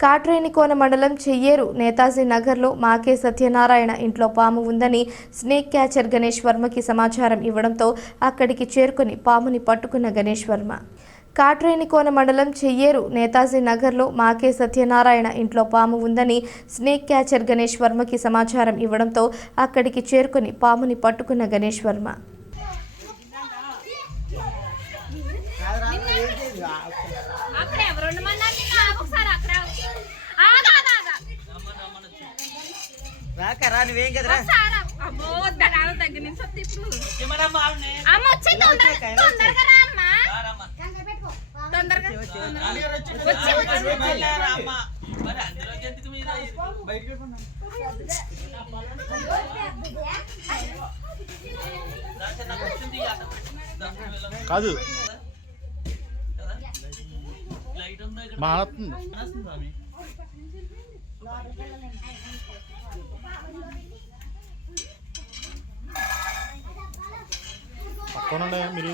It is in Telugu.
కాట్రేనికోన మండలం చెయ్యేరు నేతాజీ నగర్లో మాకే సత్యనారాయణ ఇంట్లో పాము ఉందని స్నేక్ క్యాచర్ గణేష్ వర్మకి సమాచారం ఇవ్వడంతో అక్కడికి చేరుకుని పాముని పట్టుకున్న గణేష్ వర్మ. కాట్రేనికోన మండలం చెయ్యేరు నేతాజీ నగర్లో మాకే సత్యనారాయణ ఇంట్లో పాము ఉందని స్నేక్ క్యాచర్ గణేష్ వర్మకి సమాచారం ఇవ్వడంతో అక్కడికి చేరుకుని పాముని పట్టుకున్న గణేష్ వర్మ. కాదు పక్కన మీరు